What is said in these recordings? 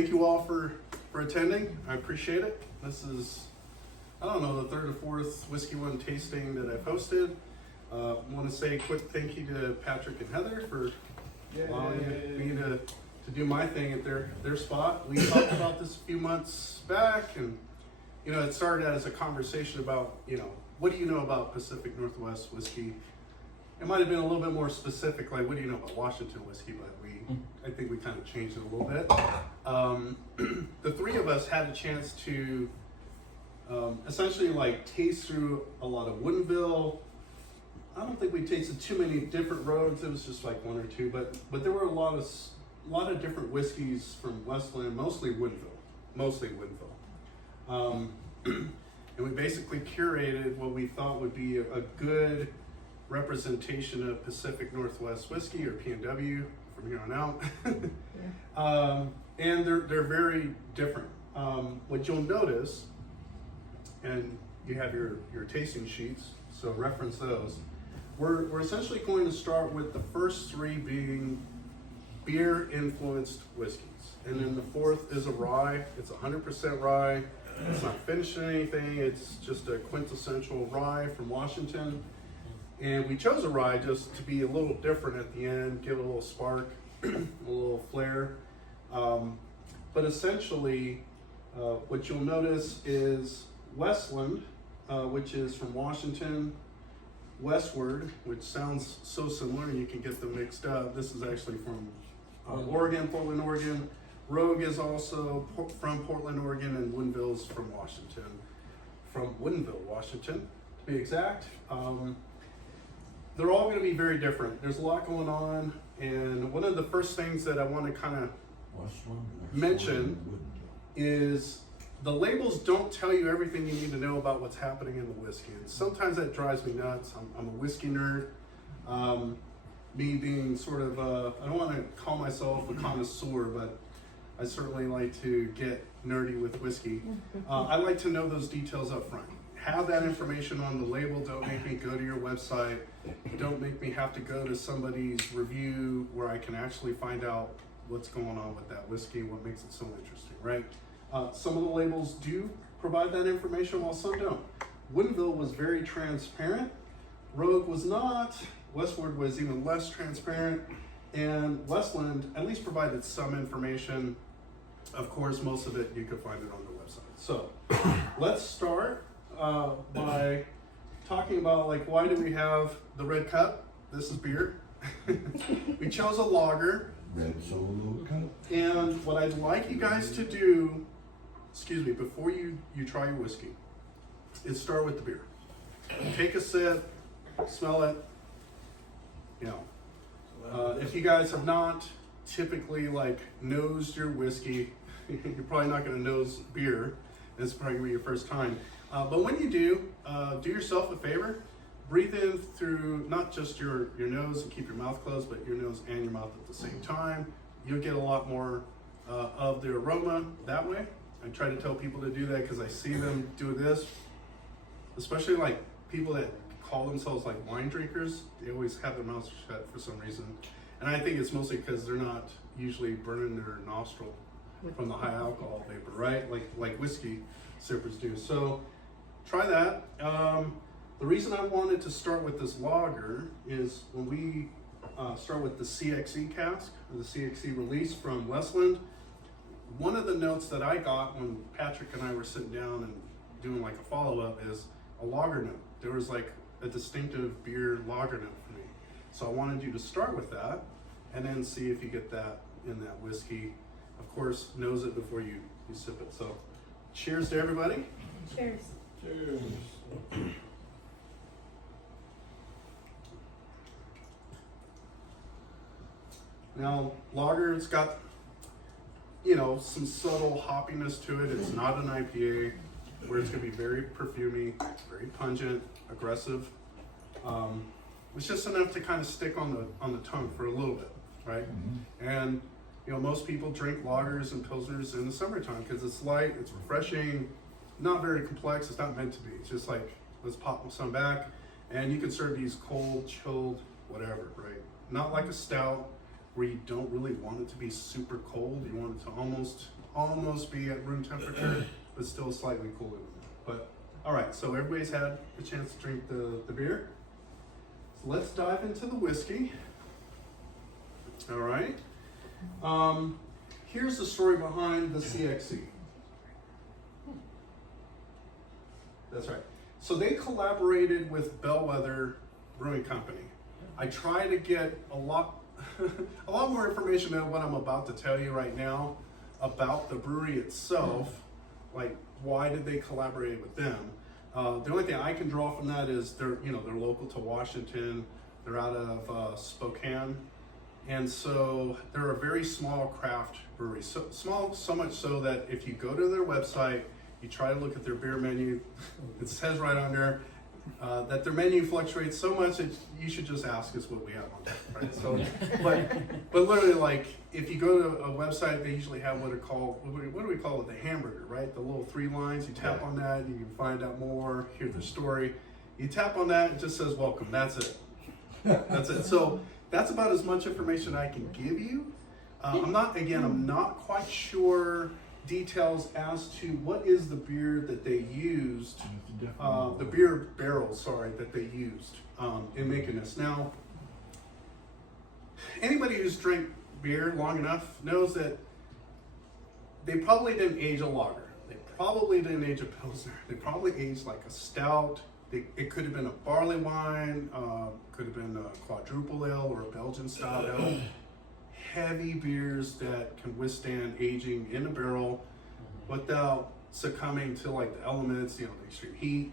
thank you all for attending. I appreciate it. This is, I don't know, the third or fourth Whiskey One tasting that I've hosted. I want to say a quick thank you to Patrick and Heather for allowing me to do my thing at their spot. We talked about this a few months back, and it started out as a conversation about, what do you know about Pacific Northwest whiskey? It might have been a little bit more specific, like what do you know about Washington whiskey, but I think we kind of changed it a little bit. The three of us had a chance to essentially like taste through a lot of Woodinville. I don't think we tasted too many different roads. It was just like one or two, but there were a lot of different whiskeys from Westland, mostly Woodinville. And we basically curated what we thought would be a good representation of Pacific Northwest whiskey, or P&W from here on out. And they're very different. What you'll notice, and you have your tasting sheets, so reference those. We're essentially going to start with the first three being beer influenced whiskeys. And then the fourth is a rye. It's 100% rye. It's not finished in anything. It's just a quintessential rye from Washington. And we chose a rye just to be a little different at the end, give it a little spark, a little flair. But essentially, what you'll notice is Westland, which is from Washington, Westward, which sounds so similar, you can get them mixed up. This is actually from Oregon, Portland, Oregon. Rogue is also from Portland, Oregon, and Woodinville's from Washington. From Woodinville, Washington, to be exact. They're all going to be very different. There's a lot going on, and one of the first things that I want to kind of mention is the labels don't tell you everything you need to know about what's happening in the whiskey. And sometimes that drives me nuts. I'm a whiskey nerd. Me being sort of, I don't want to call myself a connoisseur, but I certainly like to get nerdy with whiskey. I like to know those details up front. Have that information on the label. Don't make me go to your website. Don't make me have to go to somebody's review where I can actually find out what's going on with that whiskey, what makes it so interesting, right? Some of the labels do provide that information, while some don't. Woodinville was very transparent. Rogue was not. Westward was even less transparent. And Westland at least provided some information. Of course, most of it you could find it on the website. So let's start by talking about why do we have the red cup? This is beer. We chose a lager. Red Solo Cup. And what I'd like you guys to do, before you try your whiskey, is start with the beer. Take a sip, smell it. If you guys have not typically nosed your whiskey, you're probably not going to nose beer. This is probably going to be your first time. But when you do yourself a favor. Breathe in through not just your nose and keep your mouth closed, but your nose and your mouth at the same time. You'll get a lot more of the aroma that way. I try to tell people to do that because I see them do this, especially people that call themselves wine drinkers. They always have their mouths shut for some reason. And I think it's mostly because they're not usually burning their nostril from the high alcohol vapor, right? Like whiskey sippers do. So try that. The reason I wanted to start with this lager is when we start with the CXE cask, or the CXE release from Westland, one of the notes that I got when Patrick and I were sitting down and doing a follow-up is a lager note. There was a distinctive beer lager note for me. So I wanted you to start with that and then see if you get that in that whiskey. Of course, nose it before you sip it. So cheers to everybody. Cheers. Cheers. Now, lager, it's got, some subtle hoppiness to it. It's not an IPA where it's going to be very perfumey, very pungent, aggressive. It's just enough to kind of stick on the tongue for a little bit, right? Mm-hmm. And, most people drink lagers and pilsners in the summertime because it's light, it's refreshing, not very complex. It's not meant to be. It's just let's pop some back. And you can serve these cold, chilled, whatever, right? Not like a stout, where you don't really want it to be super cold. You want it to almost almost be at room temperature, but still slightly cooler than that. But all right, so everybody's had a chance to drink the beer. So let's dive into the whiskey. All right. Here's the story behind the CXC. That's right. So they collaborated with Bellwether Brewing Company. I try to get a lot more information than what I'm about to tell you right now about the brewery itself. Like, why did they collaborate with them? The only thing I can draw from that is they're local to Washington. They're out of Spokane, and so they're a very small craft brewery. So small, so much so that if you go to their website, you try to look at their beer menu, it says right on there that their menu fluctuates so much that you should just ask us what we have on there, right? So, but literally, like, if you go to a website, they usually have what do we call it? The hamburger, right? The little 3 lines. You tap on that, you can find out more, hear the story. You tap on that, it just says welcome. That's it. That's it. So that's about as much information I can give you. I'm not quite sure details as to what is the beer that they used, the beer barrels, that they used in making this. Now, anybody who's drank beer long enough knows that they probably didn't age a lager. They probably didn't age a pilsner. They probably aged like a stout. It could have been a barley wine, could have been a quadruple ale or a Belgian style ale. Heavy beers that can withstand aging in a barrel without succumbing to like the elements, the extreme heat,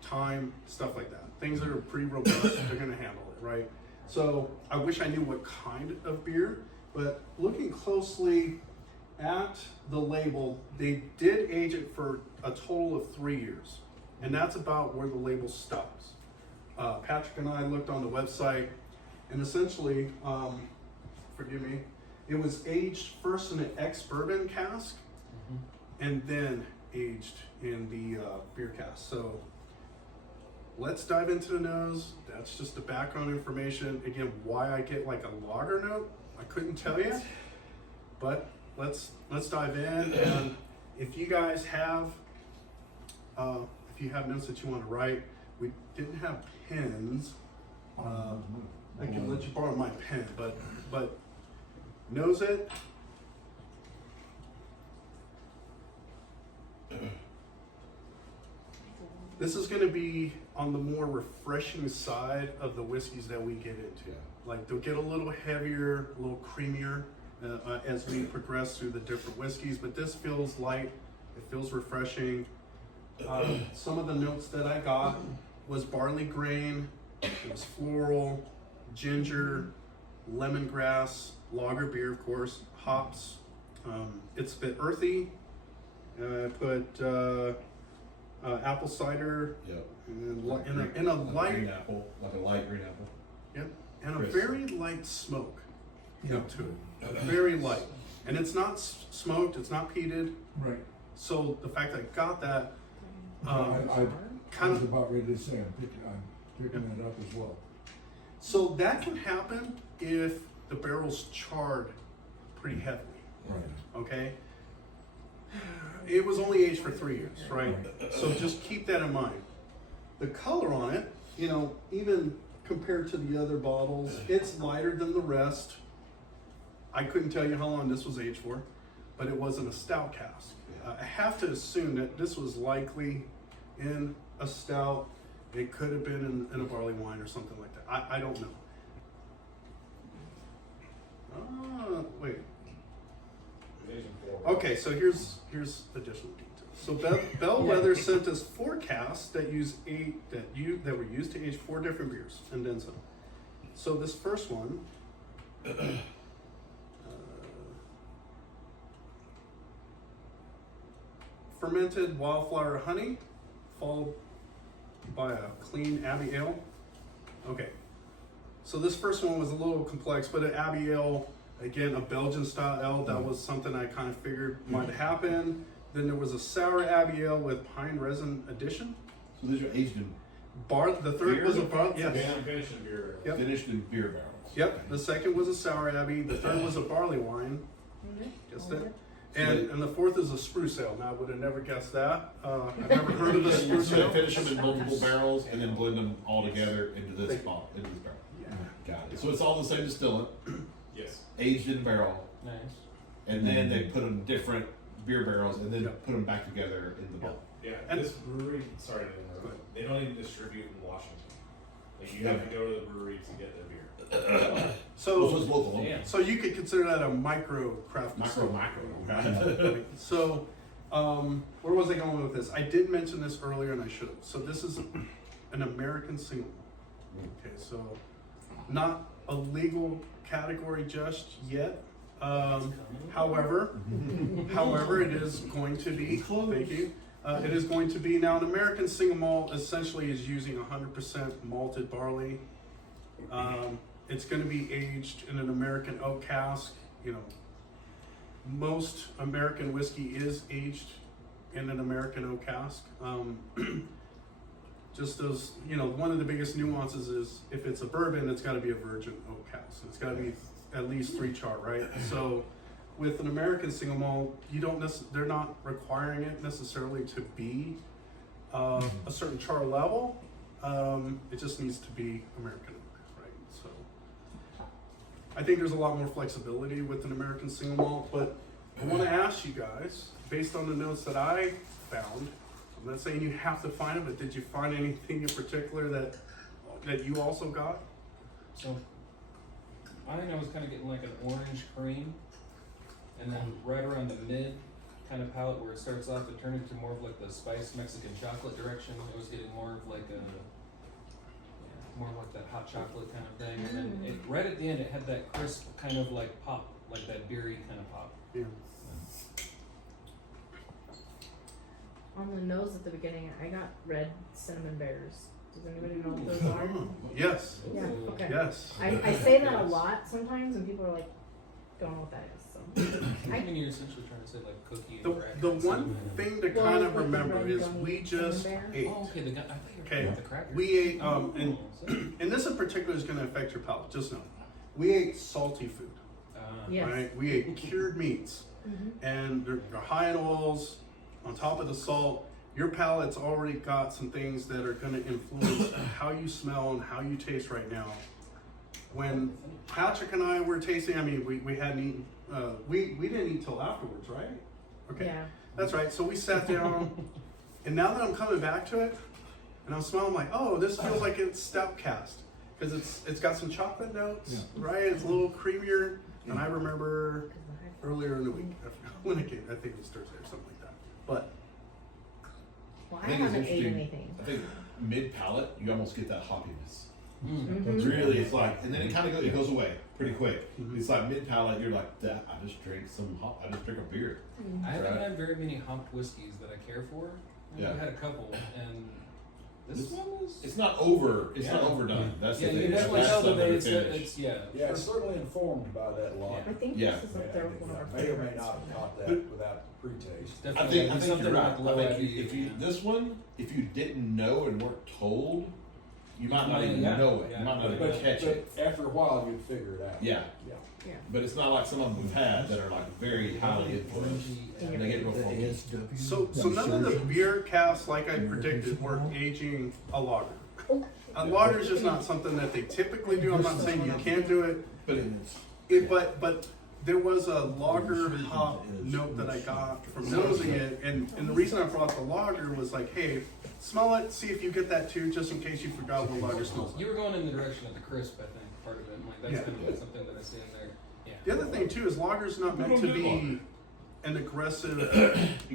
time, stuff like that. Things that are pretty robust, they're gonna handle it, right? So I wish I knew what kind of beer, but looking closely at the label, they did age it for a total of 3 years. And that's about where the label stops. Patrick and I looked on the website, and essentially, forgive me, it was aged first in an ex-bourbon cask, and then aged in the beer cask. So let's dive into the nose. That's just the background information. Again, why I get like a lager note, I couldn't tell you, but let's dive in. And if you guys have, if you have notes that you want to write, we didn't have pens. I can let you borrow my pen, but nose it. This is going to be on the more refreshing side of the whiskeys that we get into. Like, they'll get a little heavier, a little creamier as we progress through the different whiskeys, but this feels light, it feels refreshing. Some of the notes that I got was barley grain, it was floral, ginger, lemongrass, lager beer, of course, hops. It's a bit earthy. I put apple cider. Yep. And a light green apple, like a light green apple. Yep. And Crisp. a very light smoke. To it. Very light. And it's not smoked. It's not peated. Right. So the fact that I got that. I kind was of. about ready to say I'm picking that up as well. So that can happen if the barrel's charred pretty heavily. Right. Okay. It was only aged for 3 years, right? So just keep that in mind. The color on it, even compared to the other bottles, it's lighter than the rest. I couldn't tell you how long this was aged for, but it wasn't a stout cask. I have to assume that this was likely in a stout. It could have been in a barley wine or something like that. I don't know. Wait. Okay, so here's additional details. So Bellwether sent us 4 casks that were used to age 4 different beers, and then some. So this first one, fermented wildflower honey, followed by a clean Abbey ale. Okay, so this first one was a little complex, but an Abbey ale. Again, a Belgian style ale, that was something I kind of figured might happen. Then there was a sour Abbey ale with pine resin addition. So these are aged in The third was a barley, yes. Finished in beer. Yep. finished in beer barrels. Yep. The second was a sour Abbey. The third was a barley wine. Guess that. And the fourth is a spruce ale. Now, I would have never guessed that. I've never heard of a spruce So they ale. finish them in multiple barrels and then blend them all together into this barrel. Yeah. Got it. So it's all the same distillant, Yes. aged in barrel, Nice. and then they put them in different beer barrels and then Yep. put them back together in the Yep. bottle. Yeah, And- this brewery, sorry to interrupt, they don't even distribute in Washington. Like, you have to go to the brewery to get their beer. Well, So, it's local. Damn. so you could consider that a micro craft distillery. Okay. So, where was I going with this? I did mention this earlier, and I should have. So this is an American single. Okay, so not a legal category just yet. However, it is going to be. Thank you. It is going to be now. An American single malt essentially is using 100% malted barley. It's going to be aged in an American oak cask. You know, most American whiskey is aged in an American oak cask. Just as, you know, one of the biggest nuances is if it's a bourbon, it's got to be a virgin oak cask. It's got to be at least 3 char, right? So with an American single malt, they're not requiring it necessarily to be a certain char level. It just needs to be American oak, right? So I think there's a lot more flexibility with an American single malt, but I want to ask you guys, based on the notes that I found, I'm not saying you have to find them, but did you find anything in particular that you also got? So, I was kind of getting like an orange cream, and then right around the mid kind of palate where it starts off, it turned into more of like the spiced Mexican chocolate direction. It was getting more of like more of like that hot chocolate kind of thing. And then right at the end, it had that crisp kind of like pop, like that beery kind of pop. Yeah. On the nose at the beginning, I got red cinnamon bears. Does anybody know what those are? Yes. Yeah, okay. Yes. I say that a lot sometimes, and people are like, don't know what that is. So I mean, you're essentially trying to say like cookie and The crackers. one thing to Well, kind like of the remember red is gummy we just cinnamon bear? ate. Oh, okay. I thought you were Okay. talking about the crackers. We ate, and Oh, so- and this in particular is going to affect your palate. Just know, we ate salty food, Yes. right? We ate cured meats, Mm-hmm. and they're high in oils. On top of the salt, your palate's already got some things that are going to influence how you smell and how you taste right now. When Patrick and I were tasting, I mean, we hadn't eaten. We didn't eat till afterwards, right? Okay. Yeah. That's right. So we sat down, and now that I'm coming back to it, and I'm smelling like, oh, this feels like it's stout cast because it's got some chocolate notes, right? It's a little creamier. And I remember earlier in the week, I forgot when it came. I think it was Thursday or something like that. But Well, I I think it's haven't ate interesting. anything. I think mid palate, you almost get that hoppiness. Mm-hmm. Really, it's like, and then it goes away pretty quick. It's like mid palate, you're like, I just drank I just drink a beer. I haven't Right. had very many hopped whiskeys that I care for. Yeah. I've had a couple, and this one was. It's not over. It's not Yeah. overdone. That's Yeah, the you thing. definitely That's tell stuff that that it's, finish. it's yeah. Yeah, certainly informed by that lot. Yeah. I think Yeah. this is up there with one of our May or may favorites. not have caught that without pre-taste. I Definitely think something you're right. like low I think IBU, if you yeah. this one, if you didn't know and weren't told, you might not even Yeah. know it. Yeah. You might not even But catch it. after a while, you'd figure it out. Yeah. Yeah. Yeah. But it's not like some of them we've had that are like very highly influenced. And they get real funky. so none of the beer casks, like I predicted, were aging a lager. A lager is just not something that they typically do. I'm not saying you can't do it, But but there was a lager hop note that I got from nosing it, and the reason I brought the lager was like, hey, smell it, see if you get that too, just in case you forgot what lager smells like. You were going in the direction of the crisp, I think, part of it. and, Like that's Yeah. kind of like something that I see in there. Yeah. The other thing too is lager's not meant to be an aggressive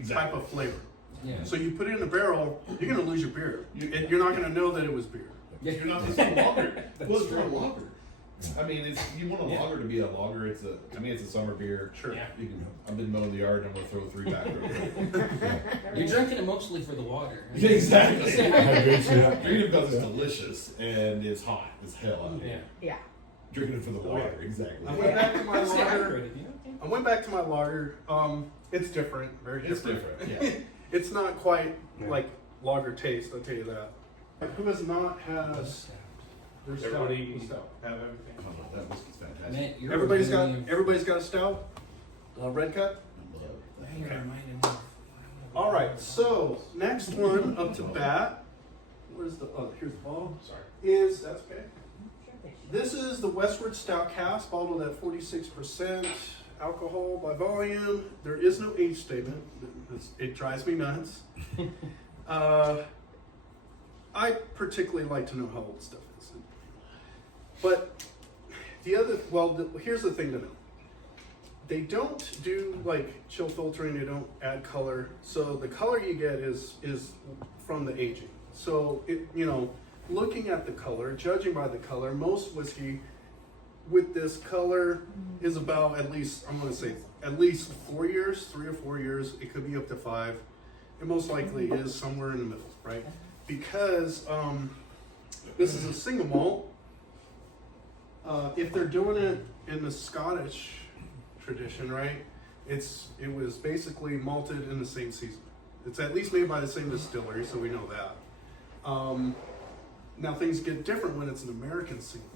type of flavor. Yeah. So you put it in a barrel, you're gonna lose your beer, and you're not gonna know that it was beer. Yeah. you're not just a lager. That's Well, it's for a true. lager. I mean, you want a Yeah. lager to be a lager. It's a summer beer. Sure. Yeah. You can. I've been mowing the yard and I'm gonna throw 3 back. Real quick. You're drinking it mostly for the water. Exactly. Yeah. Drinking it because it's delicious and it's hot as hell. out here. Yeah. Yeah. Drinking it for the water. Exactly. I went back to my Stay lager. hydrated, you know? I went back to my lager. It's different, very It's different. different. Yeah. It's not quite like lager taste, I'll tell you that. Who has not had their stout? Everybody Stout. have everything. Oh, that whiskey's fantastic. Man, you're Everybody's really- got a stout, red cut. You're Okay. reminding me. All right, so next one up to bat. Where's the? Oh, here's the bottle. Sorry. Is that's okay. This is the Westward Stout Cask, bottled at 46% alcohol by volume. There is no age statement. It drives me nuts. I particularly like to know how old stuff is. But here's the thing to know. They don't do like chill filtering. They don't add color. So the color you get is from the aging. So looking at the color, judging by the color, most whiskey with this color is about at least 4 years, 3 or 4 years. It could be up to 5. It most likely is somewhere in the middle, right? Because this is a single malt. If they're doing it in the Scottish tradition, right? It was basically malted in the same season. It's at least made by the same distillery, so we know that. Now things get different when it's an American single,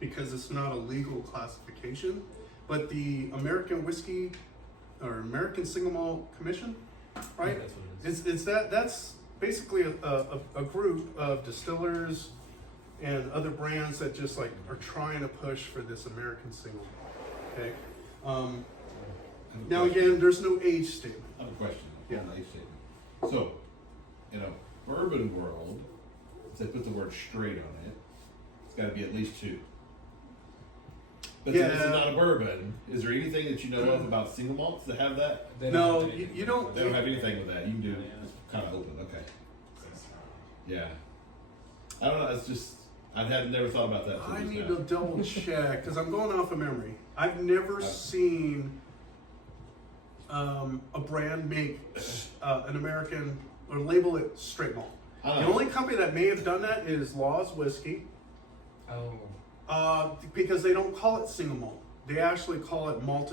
because it's not a legal classification. But the American Whiskey or American Single Malt Commission, right? That's what it is. That's basically a group of distillers and other brands that just like are trying to push for this American single. Okay. Now again, there's no age statement. I have a question. Yeah. On the age statement. So, in a bourbon world, if they put the word straight on it, it's got to be at least 2. But since it's not a bourbon, is there anything that you know of about single malts that have that? They don't No, have anything you don't. with They don't have anything with that. You can do Yeah. it's kind of open. Okay. Yeah. I don't know. It's just I had never thought about that. till I just need now. to double check because I'm going off of memory. I've never seen a brand make an American or label it straight malt. I The don't know. only company that may have done that is Law's Whiskey, Oh. because they don't call it single malt. They actually call it malt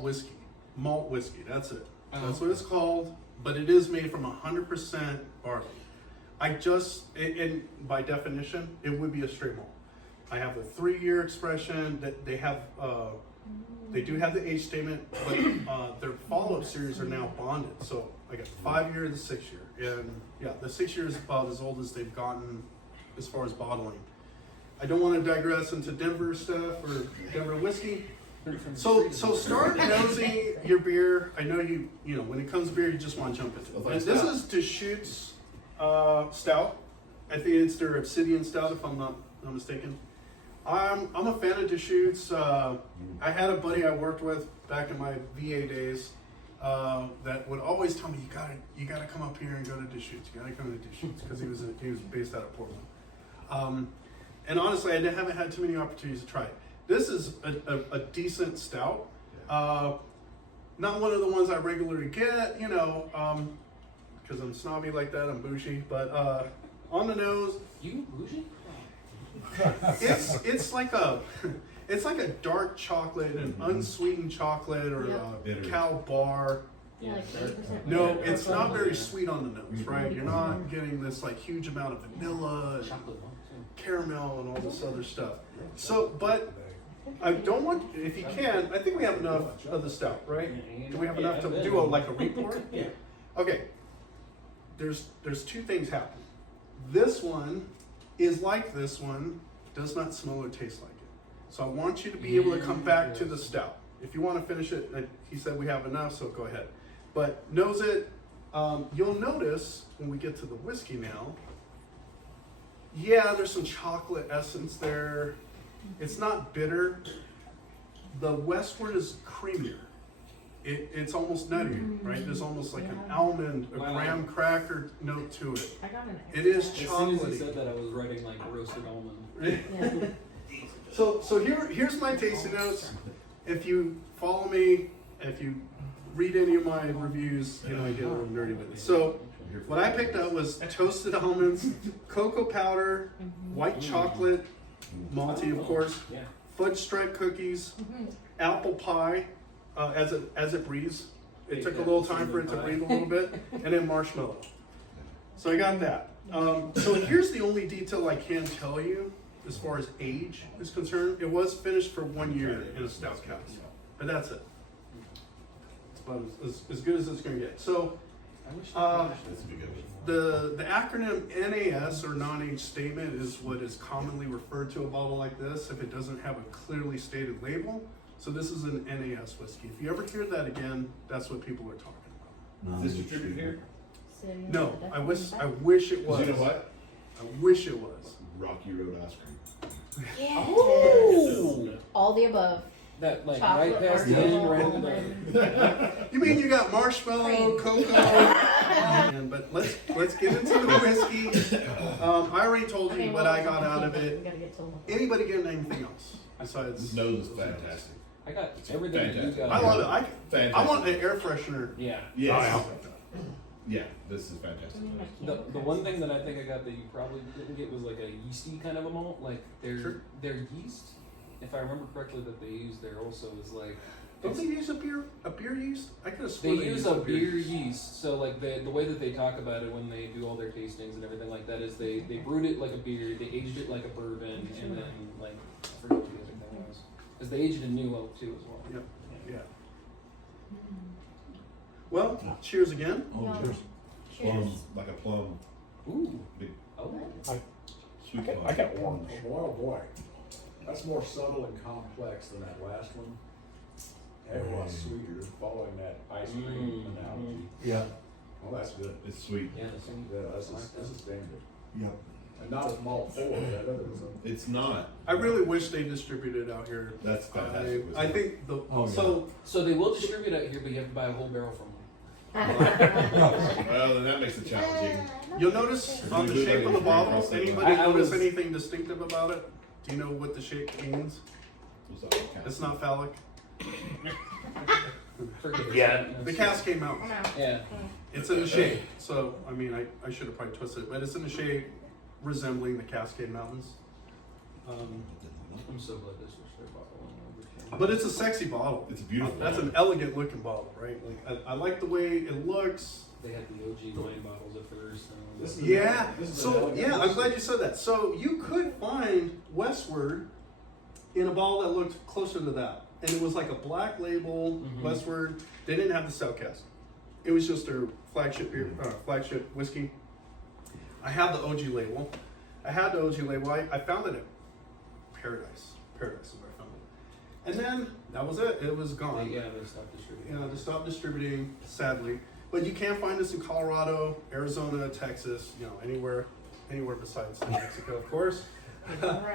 whiskey. Malt whiskey. That's it. That's what it's called. But it is made from 100% barley. And by definition, it would be a straight malt. I have the 3-year expression that they have. They do have the age statement, but their follow-up series are now bonded. So I got 5-year and the 6-year, and yeah, the 6 year is about as old as they've gotten as far as bottling. I don't want to digress into Denver stuff or Denver whiskey. So start nosing your beer. I know you know when it comes to beer, you just want to jump into it. Well, And thanks, this is Deschutes Stout. I think it's their Obsidian Stout, if I'm not mistaken. I'm a fan of Deschutes. I had a buddy I worked with back in my VA days that would always tell me, you gotta come up here and go to Deschutes. You gotta come to Deschutes because he was based out of Portland. And honestly, I haven't had too many opportunities to try it. This is a decent stout. Not one of the ones I regularly get, because I'm snobby like that. I'm bougie, but on the nose, You bougie? it's like a dark chocolate, an unsweetened chocolate, or Bitter. a cow bar. Yeah, like 80%. No, it's not very sweet on the nose, right? You're not getting this like huge amount of vanilla, and Chocolate one, too. caramel, and all this other stuff. So, but I don't want, if you can, I think we have enough of the stout, right? Do we have enough to do a report? Yeah. Okay. There's 2 things happening. This one is like this one, does not smell or taste like it. So I want you to be able to come back to the stout. If you want to finish it, he said we have enough, so go ahead. But nose it. You'll notice when we get to the whiskey now, yeah, there's some chocolate essence there. It's not bitter. The Westward is creamier. It's almost nutty, right? There's almost like an almond, a graham cracker note to it. I got an It is As soon as he chocolatey. said that, I was writing like roasted almond. Yeah. So here's my tasting notes. If you follow me, if you read any of my reviews, I get a little nerdy with it. So what I picked up was toasted almonds, cocoa powder, white chocolate, malty of course, Yeah. fudge stripe cookies, apple pie, as it breathes. It took a little time for it to breathe a little bit, and then marshmallow. So I got that. So here's the only detail I can tell you as far as age is concerned. It was finished for 1 year in a stout cask, but that's it. about as good as it's going to get. So I wish That's a big one. the acronym NAS, or non-age statement, is what is commonly referred to a bottle like this if it doesn't have a clearly stated label. So this is an NAS whiskey. If you ever hear that again, that's what people are talking about. Is this distributed here? No, I wish it was. You know what? I wish it was. Rocky Road ice cream. Yes. Ooh. All the above. That like Chocolate, right past the end, right in the marshmallow, You mean you got marshmallow, Cream. cocoa? But let's get into the whiskey. I already told you what I got out of it. Anybody getting anything else besides? This nose is fantastic. I got everything that you Fantastic. got. I love it. I Fantastic. want an air freshener. Yeah. Yes. Yeah, this is fantastic. The one thing that I think I got that you probably didn't get was like a yeasty kind of a malt. Like Sure. their yeast, if I remember correctly, that they use there also is like Don't they use a beer yeast? I could have they sworn use used a beer yeast. So like the way that they talk about it when they do all their tastings and everything like that is they brewed it like a beer, they aged it like a bourbon, and then like I forget what the other thing was because they aged it in new oak too as well. Yep. Yeah. Well, cheers again. Oh, No. cheers. Cheers. Plum, like a plum. Ooh. Big Oh. sweet plum. I got orange. Oh boy, that's more subtle and complex than that last one. And a lot sweeter, following that ice cream analogy. Yeah. Oh, that's good. It's sweet. Yeah, the same. Yeah, this is dangerous. Yep. And not as malt forward, that other was It's not. I really wish they distributed out here. That's fantastic. I think the Oh, yeah. So they will distribute out here, but you have to buy a whole barrel from them. Well, then that makes it challenging. You'll notice on the shape of the bottle. Anybody I notice was- anything distinctive about it? Do you know what the shape means? What's up, Cal? It's not phallic. Forget Yeah. it. The Cask came out. Yeah. It's in the shape. So I mean, I should have probably twisted it, but it's in the shape resembling the Cascade Mountains. I'm so glad this was their bottle. But it's a sexy bottle. It's beautiful. That's an elegant looking bottle, right? Like I like the way it looks. They had the OG wine bottles at first. This is- Yeah. This is So an elegant yeah, I'm whiskey. glad you said that. So you could find Westward in a bottle that looked closer to that, and it was like a black label Mhm. Westward. They didn't have the Stout Cask. It was just their flagship beer, flagship whiskey. I have the OG label. I found it at Paradise. Paradise is where I found it. And then that was it. It was gone. Yeah, they stopped distributing. You know, they stopped distributing, sadly. But you can find this in Colorado, Arizona, Texas, you know, anywhere besides New Mexico, of course.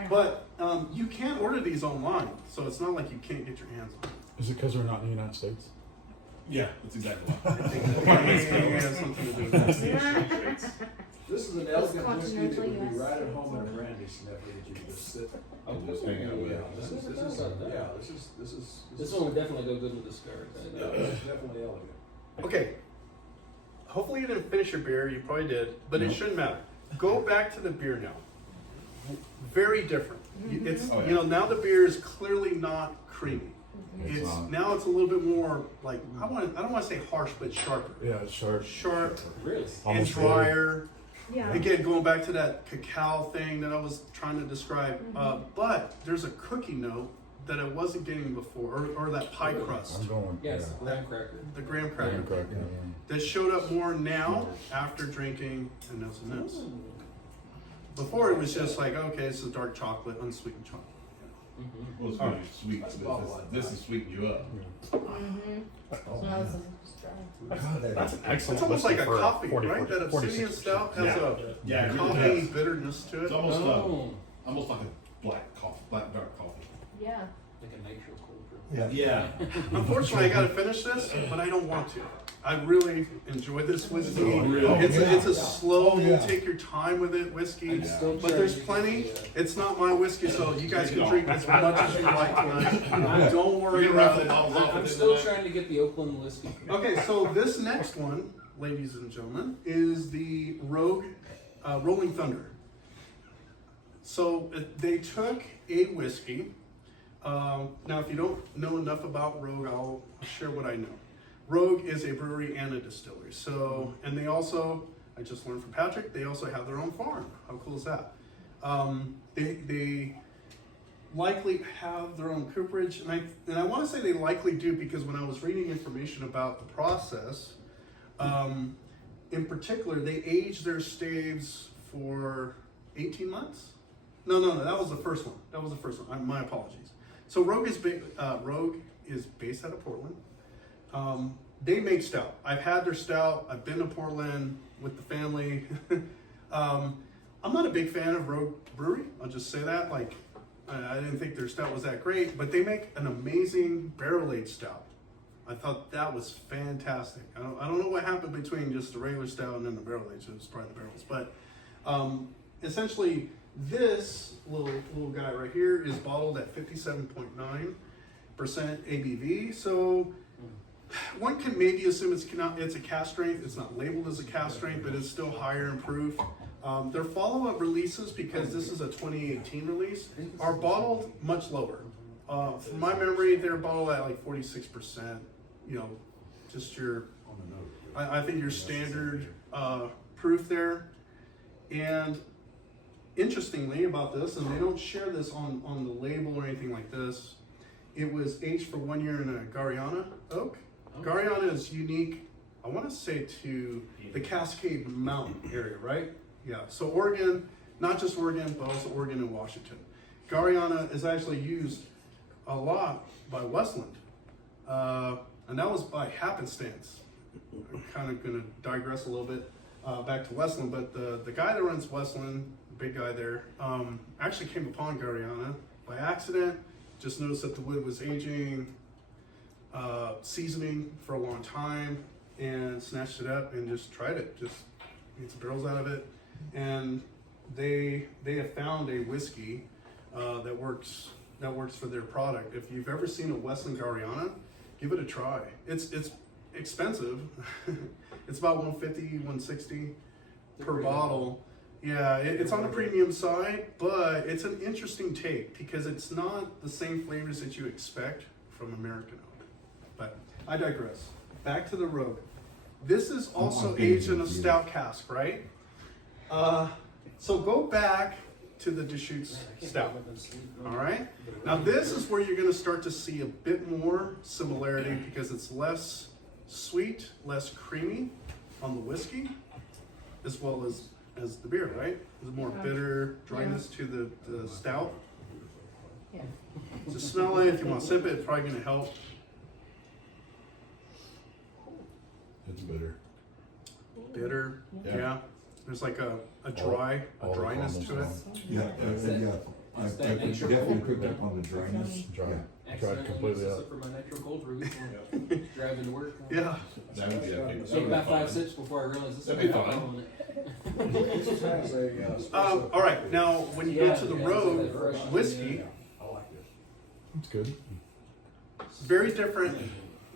But you can order these online, so it's not like you can't get your hands on it. Is it because they're not in the United States? Yeah, that's exactly what. I think that may have something to do with that. This is an elegant whiskey that continental would be US. right at home in a brandy sniffer that you can just sit. And just hang out with Yeah, it. this is. This one would definitely go good with the skirt. Yeah, this is definitely elegant. Okay. Hopefully you didn't finish your beer. You probably did, but it shouldn't matter. Go back to the beer now. Very different. It's Oh, yeah. you know, now the beer is clearly not creamy. It's not. Now it's a little bit more like I don't want to say harsh, but sharper. Yeah, it's sharp. Sharp Really? and Almost drier. Yeah. Again, going back to that cacao thing that I was trying to describe. But there's a cookie note that I wasn't getting before, or that pie crust, I'm going. Yes, graham cracker. the graham Yeah. cracker, Correct, yeah. that showed up more now after drinking and this and this. Before it was just like, okay, this is dark chocolate, unsweetened chocolate. Mm-hmm. Well, it's really sweet. This has sweetened you up. So now this is just dry. That's an It's excellent almost like whiskey a for coffee, 40, right? That Obsidian 46%. Stout has a Yeah, it really coffee does. bitterness to It's it. almost Oh. almost like a black coffee, black dark coffee. Yeah. Like a nitro cold brew. Yeah. Unfortunately, I gotta finish this, but I don't want to. I really enjoy this whiskey. really? It's a slow, Oh, yeah. take your time with it whiskey. I'm still But trying there's to get plenty. the, It's not my whiskey, so you guys can drink as much as you like tonight. Don't worry You're about gonna it. raffle bottles off I'm within still the night. trying to get the Oakland whiskey. Okay, so this next one, ladies and gentlemen, is the Rogue Rolling Thunder. So they took a whiskey. Now, if you don't know enough about Rogue, I'll share what I know. Rogue is a brewery and a distillery. So, and they also, I just learned from Patrick, they also have their own farm. How cool is that? likely have their own cooperage, and I want to say they likely do because when I was reading information about the process, in particular, they age their staves for 18 months. No, that was the first one. My apologies. So Rogue is based out of Portland. They make stout. I've had their stout. I've been to Portland with the family. I'm not a big fan of Rogue Brewery. I'll just say that. Like, I didn't think their stout was that great, but they make an amazing barrel-aged stout. I thought that was fantastic. I don't know what happened between just the regular stout and then the barrel-aged. It was probably the barrels. But essentially, this little guy right here is bottled at 57.9% ABV. So one can maybe assume it's a cask strength. It's not labeled as a cask strength, but it's still higher in proof. Their follow-up releases, because this is a 2018 release, are bottled much lower. From my memory, they're bottled at like 46%. You know, just your, I think your standard proof there. And interestingly about this, and they don't share this on the label or anything like this, it was aged for 1 year in a Gariana oak. Gariana is unique, I want to say, to the Cascade Mountain area, right? Yeah, so Oregon, not just Oregon, but also Oregon and Washington. Gariana is actually used a lot by Westland, and that was by happenstance. I'm kind of going to digress a little bit back to Westland, but the guy that runs Westland, the big guy there, actually came upon Gariana by accident, just noticed that the wood was aging, seasoning for a long time, and snatched it up and just tried it, just made some barrels out of it. And they have found a whiskey that works for their product. If you've ever seen a Westland Gariana, give it a try. It's expensive. It's about $150, $160 per bottle. Yeah, it's on the premium side, but it's an interesting take because it's not the same flavors that you expect from American oak. But I digress. Back to the Rogue. This is also aged in a stout cask, right? So go back to the Deschutes stout. All right. Now this is where you're going to start to see a bit more similarity because it's less sweet, less creamy on the whiskey, as well as the beer, right? There's more bitter dryness to the stout. Yeah. So smell it. If you want to sip it, it's probably going to help. It's bitter. Bitter, Yeah. yeah. There's like a dryness to it. Yeah, I definitely picked up on the dryness. Dry. Dried Accidentally completely mixed out. this up for my nitro cold brew. Driving to work. Yeah. That would be epic. Take about 5 sips before I realized this That'd is be alcohol fine. in it. This has a specific- All right. Now, when you go to the Yeah, Rogue yeah, fresh. whiskey, I like this. It's good. very different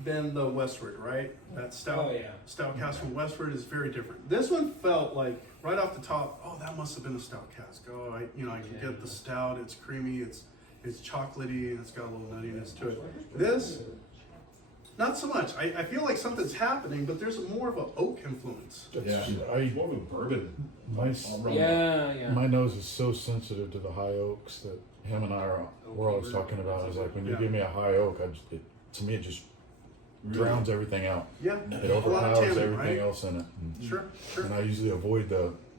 than the Westward, right? That stout, Oh, yeah. stout cask from Westward is very different. This one felt like right off the top, oh, that must have been a stout cask. Oh, I can get the stout. It's creamy. It's chocolatey, and it's got a little nuttiness to it. This, not so much. I feel like something's happening, but there's more of an oak influence. Yeah, I more of a bourbon. my Yeah. my nose is so sensitive to the high oaks that him and we're always talking about. I was like, when you Yeah. give me a high oak, to me it just drowns everything out. Yeah, It a lot of overpowers tannin, everything right? else in it. Sure. And I usually avoid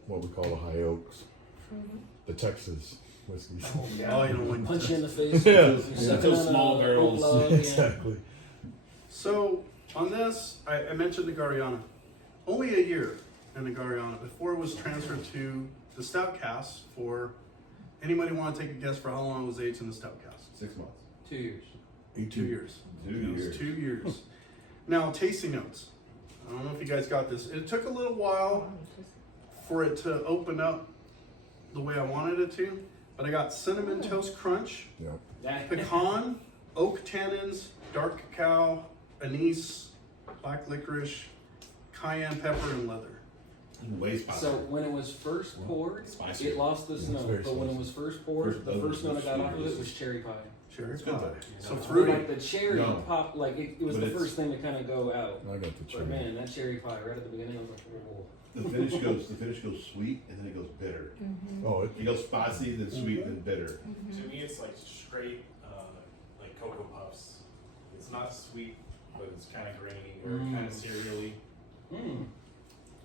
what we call the high oaks, the Texas whiskeys. Oh, you don't like Punch you in the this. face. Yeah. Sucking Those on small a barrels. oak log, yeah. Exactly. So on this, I mentioned the Gariana. Only a year in the Gariana before it was transferred to the stout cask. For anybody want to take a guess for how long it was aged in the stout cask? 6 months. 2 years. 2 years. 2 It was years. 2 years. Now, tasting notes. I don't know if you guys got this. It took a little while for it to open up the way I wanted it to, but I got cinnamon toast crunch, Yeah. pecan, oak tannins, dark cacao, anise, black licorice, cayenne pepper, and leather. Way spicy. So when it was first poured, Spicy. it lost the It's note. very But when it spicy. was first poured, the first note I got off of it was cherry pie. Cherry It's good pie. though. So But fruity. like the cherry No. pop, like it was But the it's- first thing to kind of go out. I got the But cherry. man, that cherry pie right at the beginning, I was like, oh. The finish goes sweet and then it goes bitter. Oh, It goes spicy, then sweet, then bitter. To me, it's like straight, like Cocoa Puffs. It's not sweet, but it's kind of grainy or kind of cereally. Mm.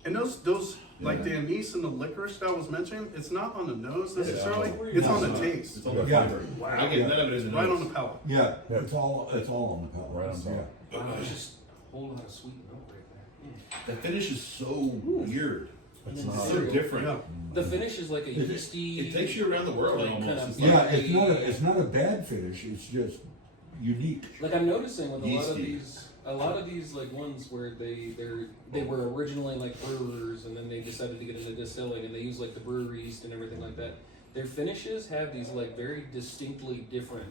And those like Yeah. the anise and the licorice that was mentioned, it's not on the nose necessarily. Yeah. It's on the It's taste. It's on the Yeah. flavor. I get none of it in the Right nose. on the palate. Yeah, Yeah. it's all on the palate. Right on top. Yeah. Wow, it's just a whole lot of sweet note right there. The finish is so weird. It's And then It's not. so cereal. different. Yeah. The finish is like a It- yeasty. It takes you around the world like, almost. kind of It's Yeah, like, it's not a bad finish, it's just unique. Like I'm noticing with Yeasty. a lot of these like ones where they were originally like brewers and then they decided to get into distilling and they use like the brewery yeast and everything like that. Their finishes have these like very distinctly different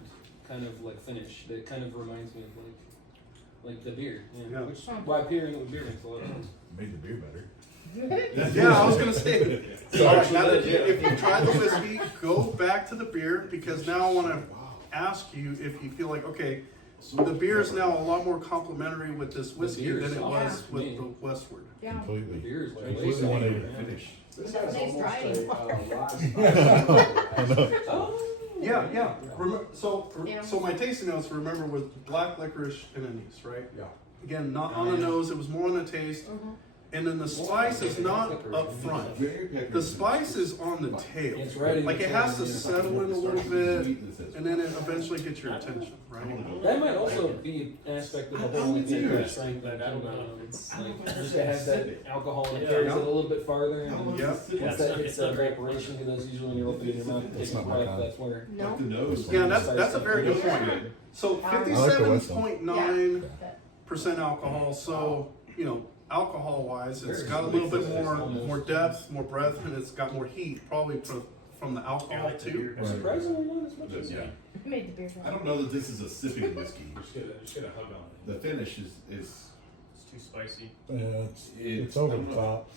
kind of like finish that kind of reminds me of like the beer. Yeah. Yeah. Which why pairing it with beer makes a lot of sense. Made the beer better. Yeah, I was gonna say. So All right, actually, now that yeah. if you tried the whiskey, go back to the beer because now I want to ask you if you feel like okay, the beer is now a lot more complimentary with this whiskey beer than is it was soft to with me. the Westward. The Yeah. Completely. beer is way Completely later. 180. finish. This That has tastes almost dry. a rye Oh. Yeah. So Yeah. my tasting notes remember with black licorice and anise, right? Yeah. Again, not on the nose. It was more on the taste, and then the spice is not up front. Very peppery. The spice is on the tail. It's right in Like it between, has to yeah. settle in a little Sweet bit, and it says- and then it eventually gets your attention, right? That might also be an aspect of the whole like that thing that I don't know. Like just to have that alcohol and it carries it a little bit farther. And Yeah. it's that evaporation because usually when you're opening your mouth and taking a not my pipe, kind. that's where. No. Like the nose. Yeah, that's a very good point. So I like the 57.9% Westland. alcohol. So you know, alcohol-wise, it's Very got a little bit almost. more depth, more breadth, and it's got more heat, probably from the alcohol too. Surprisingly not as much as Yeah. Made the beer I better. don't know that this is a sipping whiskey. Just get a hug on it. The finish is It's too spicy. Yeah, it's over the top.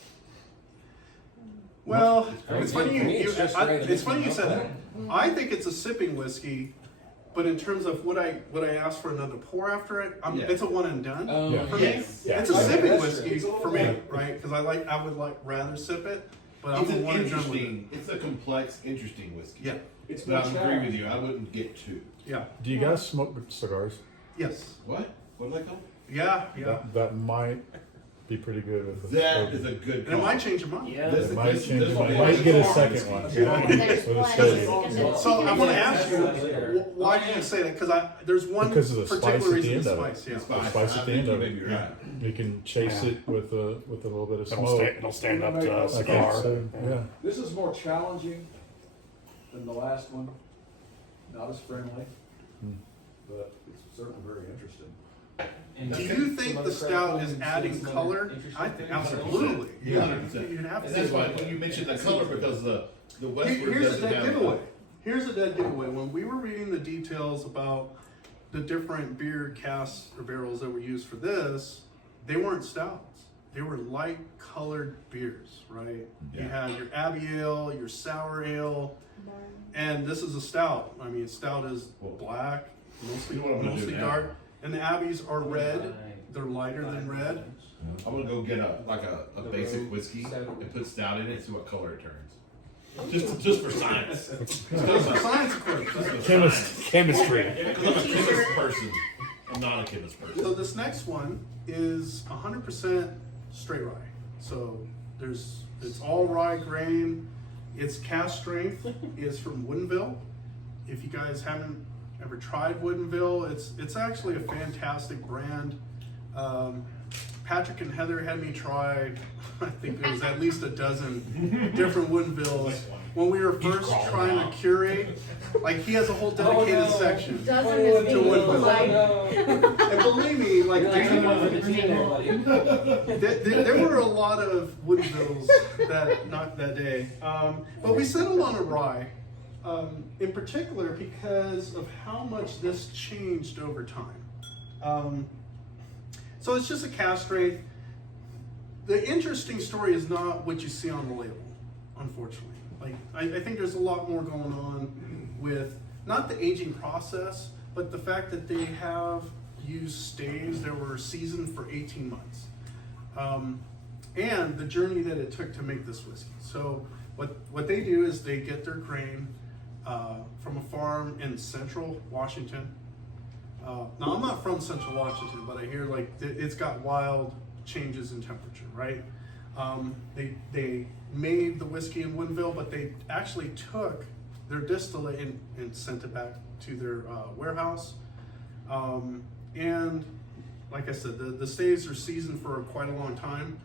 Well, It's it's funny For me, it's just right it's funny you in said the that. I think it's a sipping whiskey, but in terms of would I ask for another pour after it? Yeah. It's a one and done. Yeah. For me, Yeah. it's a Okay, sipping that's whiskey true. for me, right? Because I would rather sip it, but I'm It's a an one and done with it. interesting, it's a complex, interesting whiskey. Yeah, It's But I more agree with you, I wouldn't get two. yeah, Do you guys smoke cigars? yes, What? What is that called? yeah. That might be pretty good with That is a good And it might call. change your mind. Yeah. This- It might this- change this it. one It might is get a farm second whiskey. one. There's For the flags. steady. So I want to Yeah. ask you, why do you say that? Because there's one Because of the spice particular at the reason end the of it. spice. Yeah. It's fine. spice at I the think end you of may it. be right. You can chase it with a little bit of It'll, smoke. it'll stand up to a Like cigar. So, yeah. This is more challenging than the last one. Not as friendly, but it's certainly very interesting. And Do some you think other the stout craft is wines adding and some color? other interesting I think things. absolutely. Yeah. You'd have And to. that's why when you mentioned the color, because the Westward Here's a doesn't dead have giveaway. Here's a dead giveaway. When we were reading the details about the different beer casks or barrels that were used for this, they weren't stouts. They were light colored beers, right? You Yeah. had your Abbey Ale, your sour ale, and this is a stout. I mean, stout is black, mostly You know what I'm gonna do mostly now? dark, and the Abbeys are red. They're lighter than red. I'm gonna go get a The basic road whiskey stout. and put stout in it and see what color it turns. Just for science. Those are science, of course. Chemistry. Because I'm a chemist person. I'm not a chemist So person. this next one is 100% straight rye. So it's all rye grain. It's cask strength. It's from Woodinville. If you guys haven't ever tried Woodinville, it's actually a fantastic brand. Patrick and Heather had me try, I think it was at least a dozen different Woodinvilles when we were first trying to curate. Like he has a whole dedicated no. section. Doesn't this To mean Woodinville. like And believe me, like You're like someone for the team there, buddy. there were a lot of Woodinvilles that day, but we settled on a rye, in particular because of how much this changed over time. So it's just a cask strength. the interesting story is not what you see on the label, unfortunately. Like, I think there's a lot more going on with not the aging process, but the fact that they have used staves that were seasoned for 18 months. And the journey that it took to make this whiskey. So what they do is they get their grain from a farm in central Washington. Now, I'm not from central Washington, but I hear like it's got wild changes in temperature, right? They made the whiskey in Woodinville, but they actually took their distillate and sent it back to their warehouse. And like I said, the staves are seasoned for quite a long time.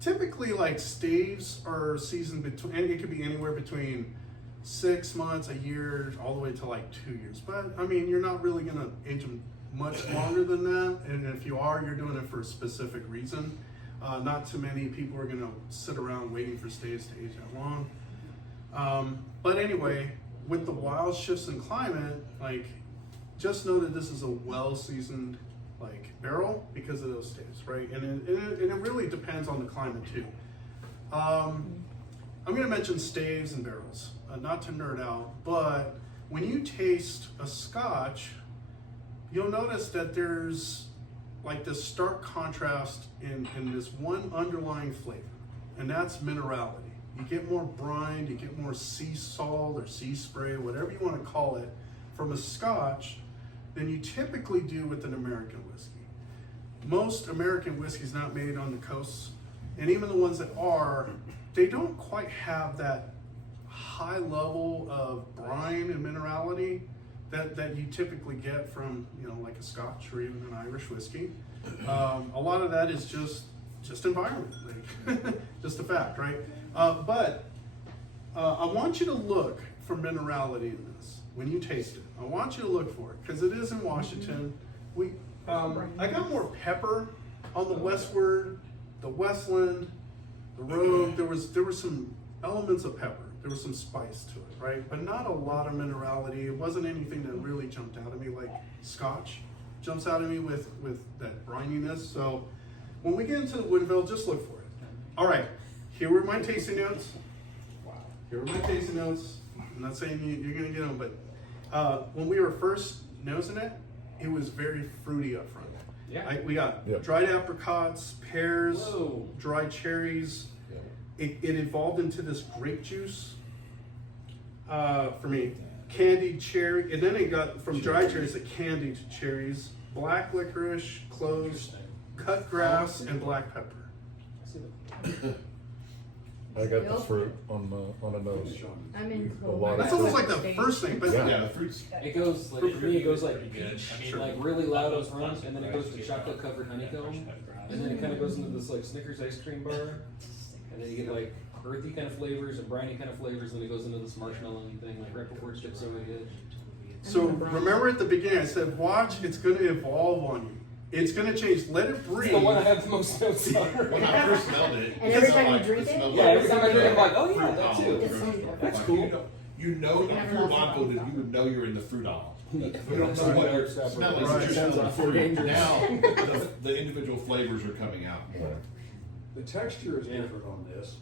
Typically, like staves are seasoned between, and it could be anywhere between 6 months, a year, all the way to like 2 years. But I mean, you're not really gonna age them much longer than that. And if you are, you're doing it for a specific reason. Not too many people are gonna sit around waiting for staves to age that long. But anyway, with the wild shifts in climate, like, just know that this is a well-seasoned like barrel because of those staves, right? And it really depends on the climate too. I'm gonna mention staves and barrels, not to nerd out, but when you taste a Scotch, you'll notice that there's like this stark contrast in this one underlying flavor, and that's minerality. You get more brine, you get more sea salt or sea spray, whatever you want to call it, from a Scotch than you typically do with an American whiskey. Most American whiskey is not made on the coasts, and even the ones that are, they don't quite have that high level of brine and minerality that you typically get from, you know, like a Scotch or even an Irish whiskey. A lot of that is just environment, like, just a fact, right? But I want you to look for minerality in this when you taste it. I want you to look for it because it is in Washington. I got more pepper on the Westward, the Westland, the Rogue. There were some elements of pepper. There was some spice to it, right? But not a lot of minerality. It wasn't anything that really jumped out at me like Scotch jumps out at me with that brininess. So when we get into the Woodinville, just look for it. All right, here were my tasting notes. Here were my tasting notes. I'm not saying you're gonna get them, but when we were first nosing it, it was very fruity up front. Yeah. We got Yeah. dried apricots, pears, Whoa. dried cherries. It evolved into this grape juice for me. Candied cherry, and then it got from dried cherries to candied cherries, black licorice, cloves, cut grass, and black pepper. I got the fruit on the nose. I'm in A lot of That's almost like the first thing, but Yeah. Yeah, the fruit's It goes like for me, it goes like peach, Sure. like really loud as runs, and then it goes to chocolate covered honeycomb, and then it kind of goes into this like Snickers ice cream bar, and then you get like earthy kind of flavors and briny kind of flavors, and then it goes into this marshmallow thing like right before it tips over the edge. So remember at the beginning I said, watch, it's going to evolve on you. It's going to change. Let it breathe. It's the one I have the most notes on. when I first smelled it. And every it's time you like- drink it it? smells Yeah, like every time I drink it, I'm like, oh yeah, fruit that olive. too. It's something That's Like, cool. You know that fruit blanco, that you would know you're in the fruit aisle. You don't know what you're smelling. Right. You're smelling Sounds fruit. dangerous. Now the individual flavors are coming out more. The texture is Yeah. different on this.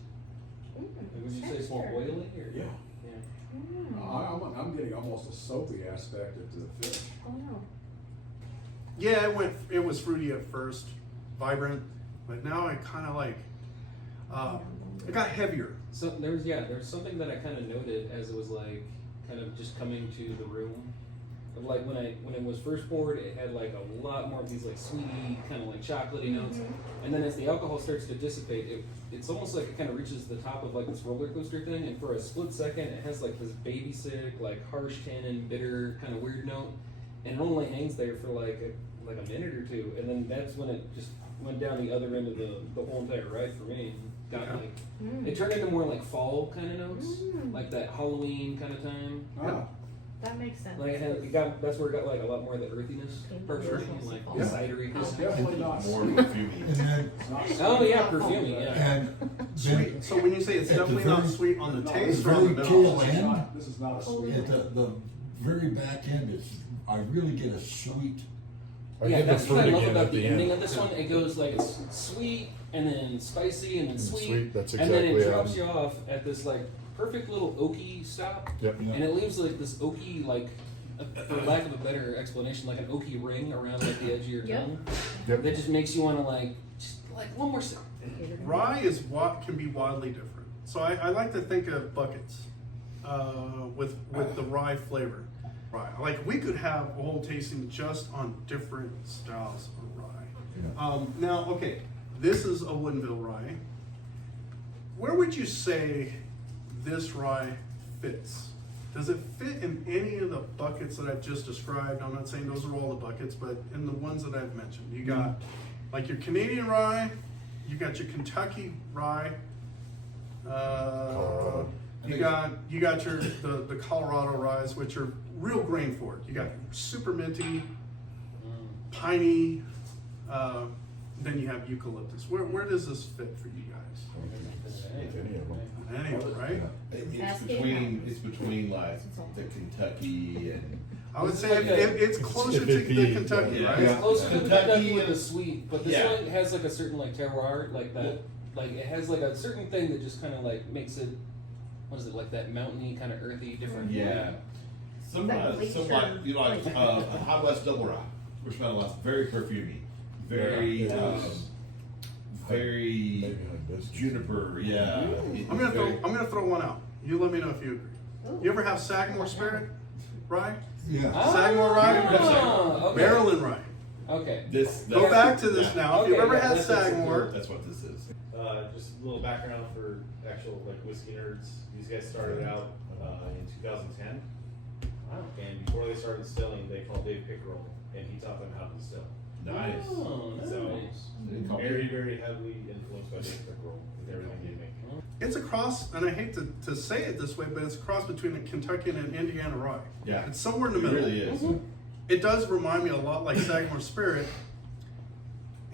Would you say it's more oily or? Yeah. Yeah. I'm getting almost a soapy aspect of the finish. Oh no. Yeah, it was fruity at first, vibrant, but now I kind of like, it got heavier. So there's something that I kind of noted as it was like kind of just coming to the room. Of like when it was first poured, it had like a lot more of these like sweety kind of like chocolatey notes, and then as the alcohol starts to dissipate, it's almost like it kind of reaches the top of like this roller coaster thing, and for a split second, it has like this baby sick, like harsh tannin, bitter kind of weird note, and it only hangs there for like a minute or two, and then that's when it just went down the other end of the whole entire ride for me. Got Yeah. like it turned into more like fall kind of notes, like that Halloween kind of time. Ah, That makes sense. Like that's where it got like a lot more of the earthiness personally, and like Yeah. cidery. it's definitely not More sweet. perfumey. And then, It's not Oh sweet. yeah, perfumey. Yeah. and Sweet. So when you say it's At the definitely not very- sweet on the No, taste the or on the very middle. tail This is not a Oh, sweet. at the very back end, I really get a sweet, I Yeah, get the that's what I fruit love again about at the the ending end. of this one. It goes like it's sweet and then spicy and then sweet, Sweet, that's and then it exactly drops you off at this like perfect little oaky stop, Yep. and it leaves like this oaky like, for lack of a better explanation, like an oaky ring around like the edge of your Yep. tongue. Yep. That just makes you want to like just like one more sip. Rye is what can be wildly different. So I like to think of buckets with the rye flavor. Rye, like we could have a whole tasting just on different styles of rye. Now, okay, this is a Woodinville rye. Where would you say this rye fits? Does it fit in any of the buckets that I've just described? I'm not saying those are all the buckets, but in the ones that I've mentioned. You got like your Canadian rye, you got your Kentucky rye, Colorado. you got your the Colorado ryes, which are real grain forward. You got super minty, piney, then you have eucalyptus. Where does this fit for you guys? Any of them. Any of it, right? It's between like the Kentucky and I would It's say like it's closer if to it be, the Kentucky, yeah. right? It's Yeah. close to the Kentucky Kentucky with and- the sweet, but this Yeah. one has like a certain like terroir, like that, like it has like a certain thing that just kind of like makes it, what is it, like that mountainy kind of earthy, different. yeah. Some Like like glacier. you know, like a High West double rye, which smells very perfumey, very Yeah. very Maybe hibiscus. juniper. Yeah. I'm gonna throw one out. You let me know if you agree. You ever have Sagamore Spirit rye? Yeah. Sagamore rye? Ah, okay. Maryland rye. Okay. Go back to this yeah. now. If you've Okay, ever yeah, had that's Sagamore, That's what this is. Just a little background for actual like whiskey nerds. These guys started out in 2010, and before they started distilling, they called Dave Pickerel, and he taught them how to distill. Nice. Oh, So, nice. Very, very heavily influenced by Dave Pickerel with everything they make. it's a cross, and I hate to say it this way, but it's a cross between a Kentuckian and Indiana rye. Yeah. It's somewhere in the It middle. really is. It does remind me a lot like Sagamore Spirit.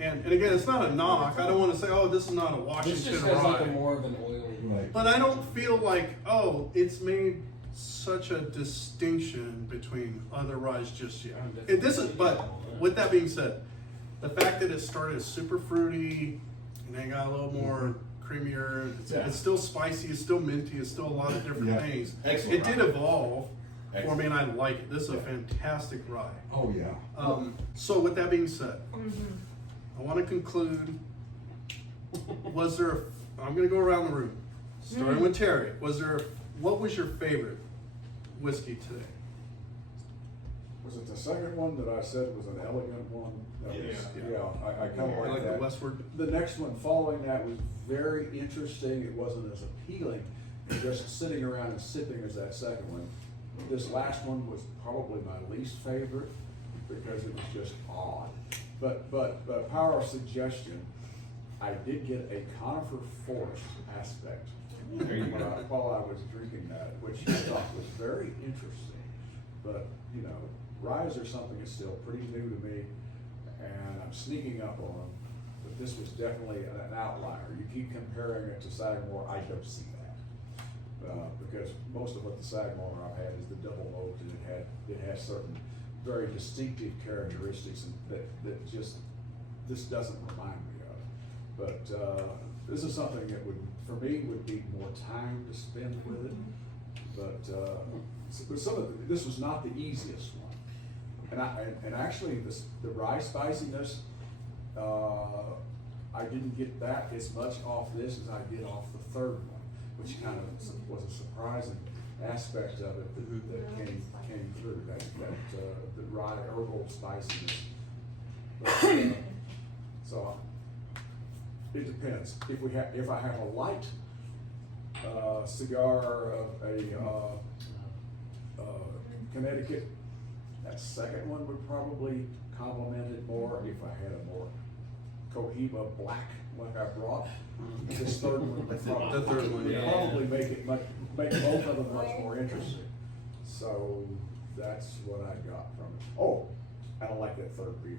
And again, it's not a knock. I don't want to say, oh, this is not a This Washington just has like a rye. more of an oil. Right. But I don't feel like, oh, it's made such a distinction between other ryes just yet. But with that being said, the fact that it started super fruity and then got a little more creamier, it's still spicy, it's still minty, it's still a lot of different Yeah. things. Excellent It did rye. evolve for me, and I like it. This is a fantastic rye. Oh, yeah. So with that being said, I want to conclude. Was there? I'm going to go around the room, starting with Terry. What was your favorite whiskey today? Was it the second one that I said was an elegant one? That was, I kind of I like like the that. Westward. The next one following that was very interesting. It wasn't as appealing as just sitting around and sipping as that second one. This last one was probably my least favorite because it was just odd. But power of suggestion, I did get a conifer forest aspect There you go. while I was drinking that, which I thought was very interesting. But, you know, ryes are something that's still pretty new to me, and I'm sneaking up on them. But this was definitely an outlier. You keep comparing it to Sagamore, I don't see that. Because most of what the Sagamore I've had is the double oaked, and it has certain very distinctive characteristics that just this doesn't remind me of. But this is something that would, for me, would be more time to spend with it. But this was not the easiest one, and actually the rye spiciness, I didn't get that as much off this as I did off the third one, which kind of was a surprising aspect of it that came through, that the rye herbal spiciness. But, so it depends. If I have a light cigar of a Connecticut, that second one would probably complement it more. If I had a more Cohiba black like I brought, this third one would probably, The third one, yeah. probably make both of them much more interesting. So that's what I got from it. Oh, I don't like that third beer.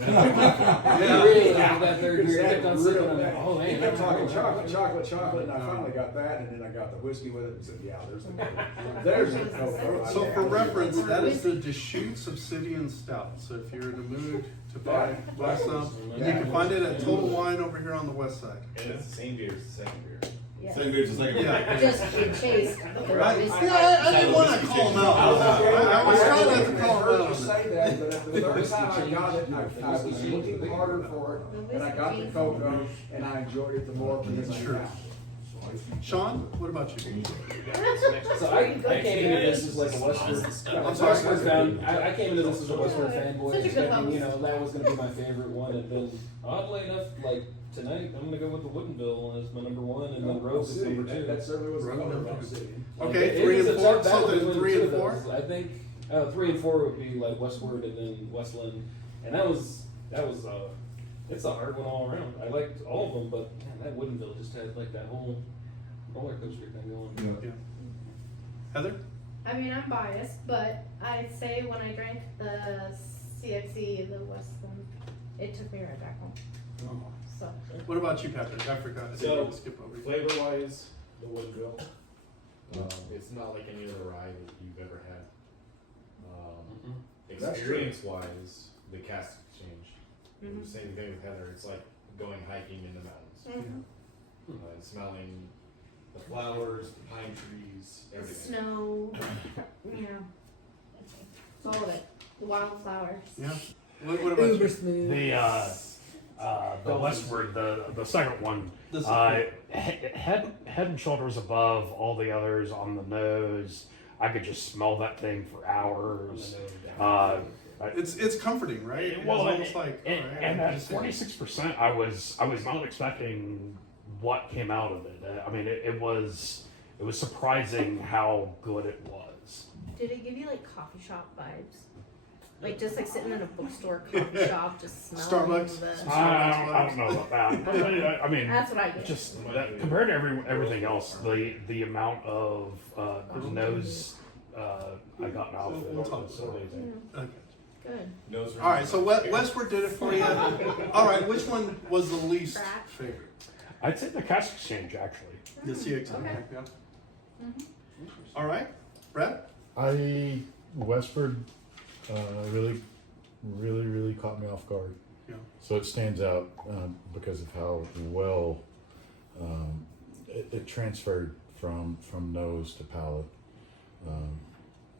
Yeah. Really, that third beer, I kept on sipping, I'm like, He oh man. kept that's talking gross. chocolate, and I finally got that, and then I got the whiskey with it, and said, yeah, there's the Coke. There's the Coke. So for reference, that is the Deschutes Obsidian Stout. So if you're in the mood to buy some, you can find it at Total Wine over here on the west side. And it's the same beer as the second beer. Yeah. Same beer, just like a Yeah. Just in case. I didn't want to call him out. I was trying not to call him I out heard on you say that, but at the third time I got it, I was looking harder for it, and I got the cocoa, and I enjoyed it the more because I Sure. got it. Sean, what about you? So I came into this as like a Westward. I'm sorry. Westward fan. I came into this as a Westward fanboy, Such a good expecting host. that was gonna be my favorite one, and then oddly enough, like tonight, I'm gonna go with the Woodinville as my number one, and then Rogue is number two. That certainly was a Rogue color number Rogue two. City. Okay, It 3 is and a 4. tough battle So then between 3 the and two of 4. those. I think 3 and 4 would be like Westward and then Westland, and that was it's a hard one all around. I liked all of them, but man, that Woodinville just had like that whole roller coaster thing going. Yeah. Heather? I mean, I'm biased, but I'd say when I drank the CXE, the Westland, it took me right back home. So, What about you, Patrick? I forgot. I didn't So, mean to skip over you. flavor wise, the Woodinville. It's not like any other rye that you've ever had. That's true. Experience wise, the Cask Exchange. Mhm. Same thing with Heather. It's like going hiking in the mountains. And smelling the flowers, the pine trees, everything. snow, you know, all of it. The wildflowers. Yeah. What about you? smooth. The Westward, the second one, This is head and shoulders above all the others on the nose. I could just smell that thing for hours. It's comforting, right? It's Well, almost like and, all right, and I'm at just- 46%, I was not expecting what came out of it. I mean, it was surprising how good it was. Did it give you like coffee shop vibes? Like just like sitting in a bookstore coffee shop, just smelling Starbucks. the. I don't know about that, but I mean, That's what I get. just that, compared to everything else, the amount of nose I got out of it We'll talk was about it. amazing. Okay. Good. Nose ring. All right, so Westward did it for you. All right, which one was the least Crack. favorite? I'd say the Cask Exchange actually. The CX. Okay. Yeah. Mhm. All right, Brad. Westford really caught me off guard. Yeah. So it stands out because of how well it transferred from nose to palate.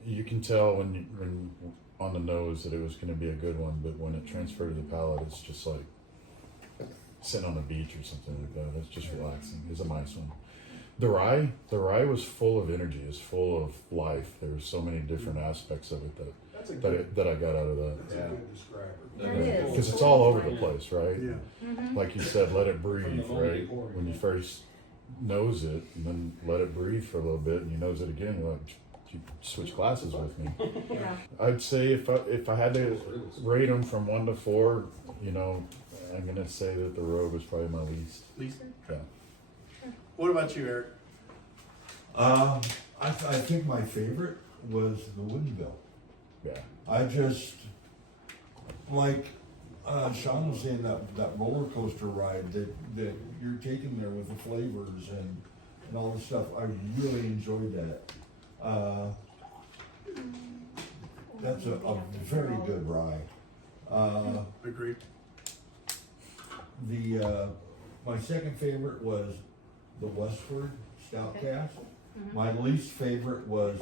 You can tell when on the nose that it was going to be a good one, but when it transferred to the palate, it's just like sitting on the beach or something like that. It's just relaxing. It's a nice one. The rye was full of energy. It's full of life. There were so many different aspects of it That's a good, that I got out of that. that's a good describer. That is. Because it's all over the place, right? Yeah. Mhm. Like you said, let it From breathe, the moment right? you pour it, When you yeah. first nose it, and then let it breathe for a little bit, and you nose it again, you're like, you switch glasses with me. Yeah. I'd say if I had to rate them from 1 to 4, I'm gonna say that the Rogue was probably my least. Lisa. Yeah. What about you, Eric? I think my favorite was the Woodinville. Yeah. I just, like Sean was saying, that roller coaster ride that you're taking there with the flavors and all the stuff. I really enjoyed that. That's a very good ride. Agreed. My second favorite was the Westward Stout Okay. Cask. Mhm. My least favorite was,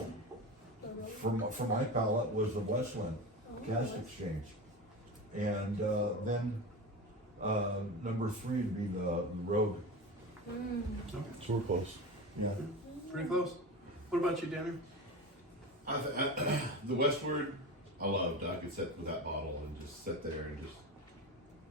for my palate, was the Westland Cask Exchange. And then number 3 would be the Rogue. Mm. So we're close. Yeah. Pretty close. What about you, Daniel? The Westward, I loved. I could sit with that bottle and just sit there and just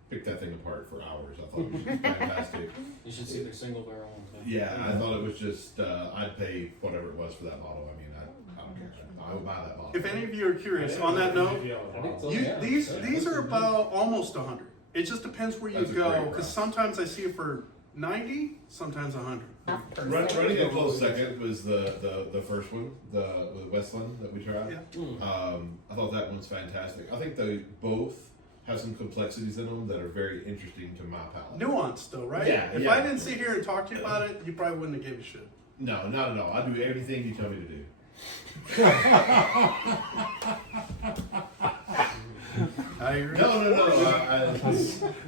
pick that thing apart for hours. I thought it was just fantastic. You should see their single barrel ones. man. Yeah, I thought it was just, I'd pay whatever it was for that bottle. I mean, I don't care. I would buy that bottle. If any of you are curious, on that note, I think so. you, Yeah. these are about almost 100. It just depends where you That's a go, great because price. sometimes I see it for 90, sometimes 100. Running a close second was the first one, the Westland that we tried. Yeah. Mm. I thought that one's fantastic. I think they both have some complexities in them that are very interesting to my palate. Nuanced though, right? Yeah, If yeah. I didn't sit here and talk to you about it, you probably wouldn't have gave a shit. No, not at all. I do everything you tell me to do. I agree. No.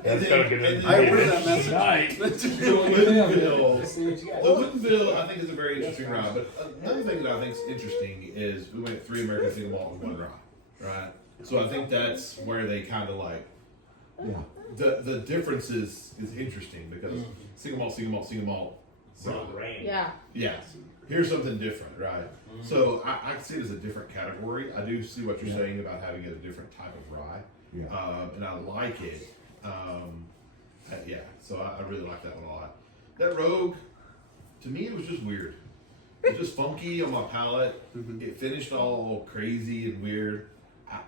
That's gonna get in. I heard that message. Tonight. Woodinville, the Woodinville, I think is a very interesting rye. But another thing that I think is interesting is we went 3 American single malt and 1 rye, right? So I think that's where they kind of like the difference is interesting because single malt, rye. Rain. Yeah. Yeah. Here's something different, right? So I see it as a different category. I do see what you're saying about having a different type of rye, and I like it. Yeah, so I really like that one a lot. That Rogue, to me, it was just weird. It was just funky on my palate. It finished all crazy and weird.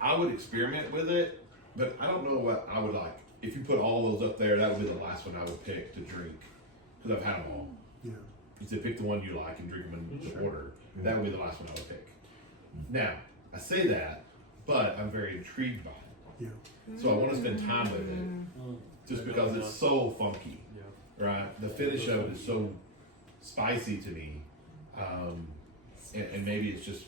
I would experiment with it, but I don't know what I would like. If you put all those up there, that would be the last one I would pick to drink because I've had them all. Yeah. You say pick the one you like and drink them in the order. That would be the last one I would pick. Now, I say that, but I'm very intrigued by it. Yeah. So I want to spend time with it just because it's so funky, right? The finish of it is so spicy to me. And maybe it's just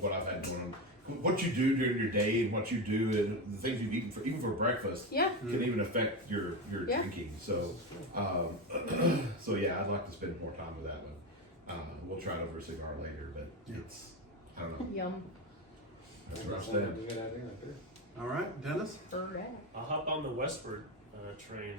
what I've had going on. What you do during your day and what you do and the things you've eaten even for breakfast Yeah. can even affect your Yeah. drinking. So, so yeah, I'd like to spend more time with that one. We'll try it over a cigar later, but it's, I don't know. Yum. That's where I stand. Good idea right there. All right, Dennis. Correct. I'll hop on the Westward train.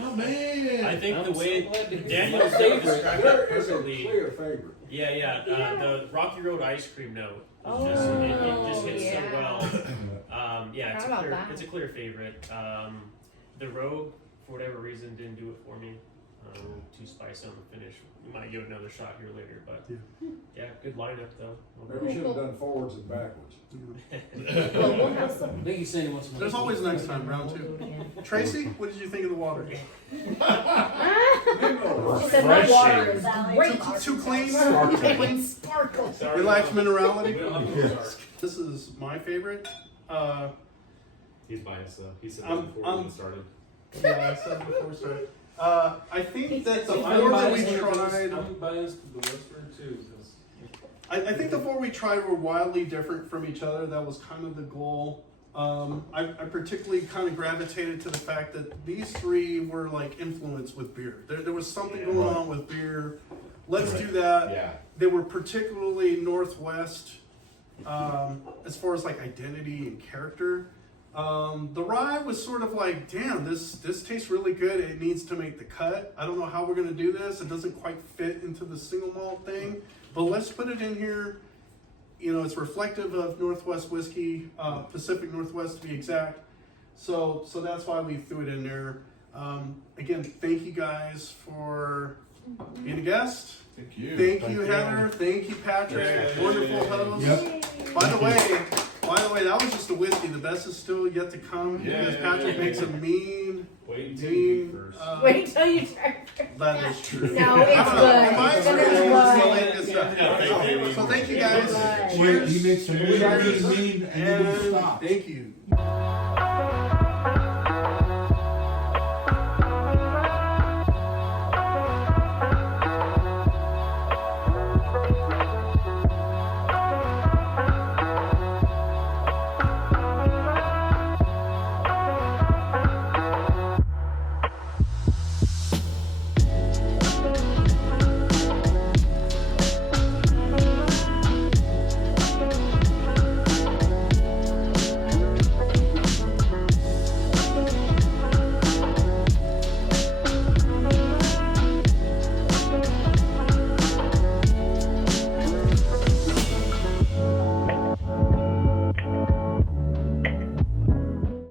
Oh man! I think the I'm way so glad to hear Daniel that. described There it is a perfectly. clear favorite. Yeah. The Rocky Road ice cream note. Oh, It just hits so yeah. well. Yeah, Forgot about that. it's a clear favorite. The Rogue, for whatever reason, didn't do it for me. Too spicy on the finish. We might give it another shot here later, but yeah, good lineup though. Maybe we should have done forwards and backwards. Well, we'll have some. I think he's saying he wants to. There's always next time, round 2. Tracy, what did you think of the water? She said my water is great. Too clean? Sparkling. Sparkle. Relaxed minerality? Yeah. This is my favorite. He's biased though. He said I'm- that before I'm- we started. Yeah, I said before we started. I think that the I'm 4 that we biased to tried, I'm biased to the Westward too. 'Cause I think the 4 we tried were wildly different from each other. That was kind of the goal. I particularly kind of gravitated to the fact that these 3 were like influenced with beer. There was something going on with beer. Let's do that. Yeah. They were particularly Northwest as far as like identity and character. The rye was sort of like, damn, this tastes really good. It needs to make the cut. I don't know how we're gonna do this. It doesn't quite fit into the single malt thing, but let's put it in here. You know, it's reflective of Northwest whiskey, Pacific Northwest to be exact. So that's why we threw it in there. Again, thank you guys for being a guest. Thank you. Thank you, Heather. Thank you, Patrick. Wonderful host. Yep. By the way, that was just a whiskey. The best is still yet to come because Patrick makes a mean. Wait until you eat first. Wait till you try. That is true. No, it's I don't know. good. My It's experience good. was really good stuff. Yeah, thank you. So thank you guys. Good. Wait, he makes a really Cheers. mean and then he And stops. thank you.